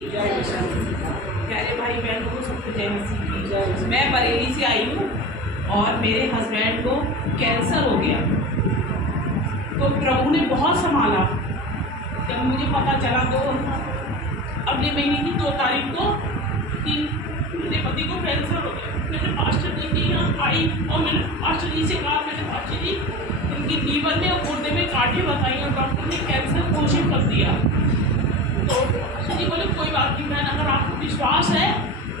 प्यारे भाई बहनों को सबको जय मसीह की। मैं बरेली से आई हूँ और मेरे हस्बैंड को कैंसर हो गया। तो प्रभु ने बहुत संभाला। जब मुझे पता चला तो अगले महीने की 2 तारीख को कि मेरे पति को कैंसर हो गया, मैंने पास्टर जी के यहाँ आई और मैंने पास्टर जी से कहा, मैंने पास्टर जी इनकी लीवर में और गुर्दे में कांटे बताई और डॉक्टर ने कैंसर घोषित कर दिया। तो पास्टर जी बोले कोई बात नहीं बहन, अगर आपको विश्वास है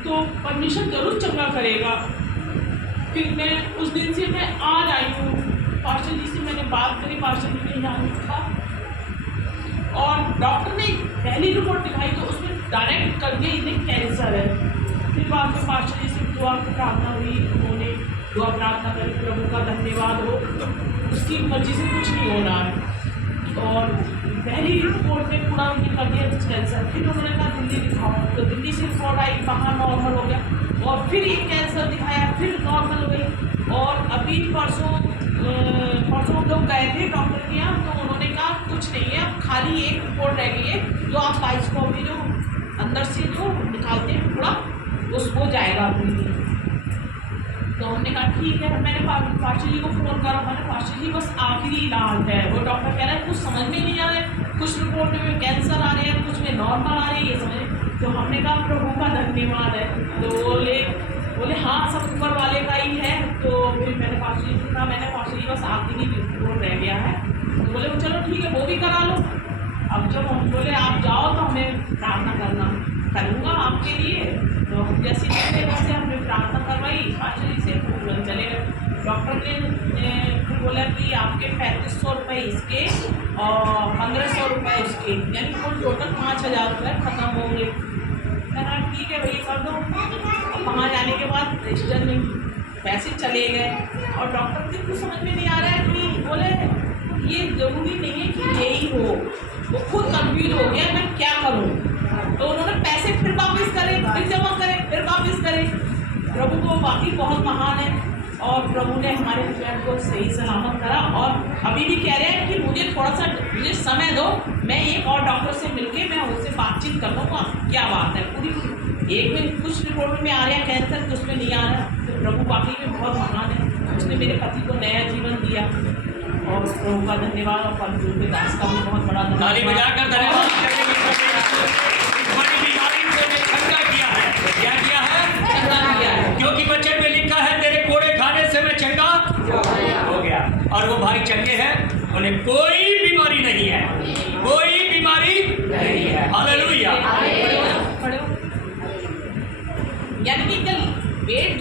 तो परमेश्वर जरूर चंगा करेगा। फिर मैं उस दिन से मैं आज आई हूँ, पास्टर जी से मैंने बात करी, पास्टर जी ने यहाँ लिखा और डॉक्टर ने पहली रिपोर्ट दिखाई तो उसमें डायरेक्ट कर दिया इन्हें कैंसर है। फिर बाद में पास्टर जी से दुआ की प्रार्थना हुई, उन्होंने दुआ प्रार्थना करी, प्रभु का धन्यवाद हो, उसकी मर्जी से कुछ नहीं हो रहा है। और पहली रिपोर्ट में पूरा उनकी कर दिया कैंसर। फिर उन्होंने कहा दिल्ली दिखाओ, तो दिल्ली से रिपोर्ट आई, वहाँ नॉर्मल हो गया और फिर ये कैंसर दिखाया, फिर नॉर्मल हो गई। और अभी परसों हम लोग गए थे डॉक्टर के यहाँ, तो उन्होंने कहा कुछ नहीं है, अब खाली एक रिपोर्ट रह गई है जो आप बाइस्कोपी जो अंदर से जो निकालते हैं पूरा उस हो जाएगा अभी। तो हमने कहा ठीक है। मैंने पास्टर जी को फ़ोन करा, मैंने पास्टर जी बस आखिरी इलाज है। वो डॉक्टर कह रहा है कुछ समझ में नहीं आ रहा है, कुछ रिपोर्ट में कैंसर आ रहे हैं, कुछ में नॉर्मल आ रही है, ये समझ। तो हमने कहा प्रभु का धन्यवाद है। तो बोले हाँ सब ऊपर वाले का ही है। तो फिर मैंने पास्टर जी से कहा, मैंने पास्टर जी बस आखिरी रिपोर्ट रह गया है। तो बोले चलो ठीक है वो भी करा लो। अब जब हम बोले आप जाओ तो हमें प्रार्थना करना करूँगा आपके लिए। तो जैसे वैसे हमने प्रार्थना करवाई, पास्टर जी से तुरंत चले गए। डॉक्टर ने फिर बोला कि आपके 3500 रुपये इसके और 1500 रुपये इसके, यानी कुल टोटल 5000 रुपये खत्म हो गए। कहना ठीक है भैया कर दो। वहाँ जाने के बाद रजिस्टर में पैसे चले गए और डॉक्टर को कुछ समझ में नहीं आ रहा है कि बोले ये ज़रूरी नहीं है कि यही हो। वो खुद कंफ्यूज हो गया मैं क्या करूँ। तो उन्होंने पैसे फिर वापस करे, फिर जमा करे, फिर वापस करे। प्रभु को वाकई बहुत महान है और प्रभु ने हमारे हस्बैंड को सही सलामत करा। और अभी भी कह रहे हैं कि मुझे थोड़ा सा मुझे समय दो, मैं एक और डॉक्टर से मिलके मैं उनसे बातचीत कर लूँगा क्या बात है। पूरी एक में कुछ रिपोर्ट में आ रहा है कैंसर, कुछ में नहीं आ रहा। तो प्रभु वाकई में बहुत महान है, उसने मेरे पति को नया जीवन दिया और प्रभु का धन्यवाद। और परमजोर के दास का भी बहुत बड़ा धन्यवाद। क्योंकि बचन में लिखा है तेरे कोड़े खाने से मैं चंगा हो गया। और वो भाई चंगे हैं, उन्हें कोई बीमारी नहीं है, कोई बीमारी नहीं है। हालेलुया। यानी कि वेट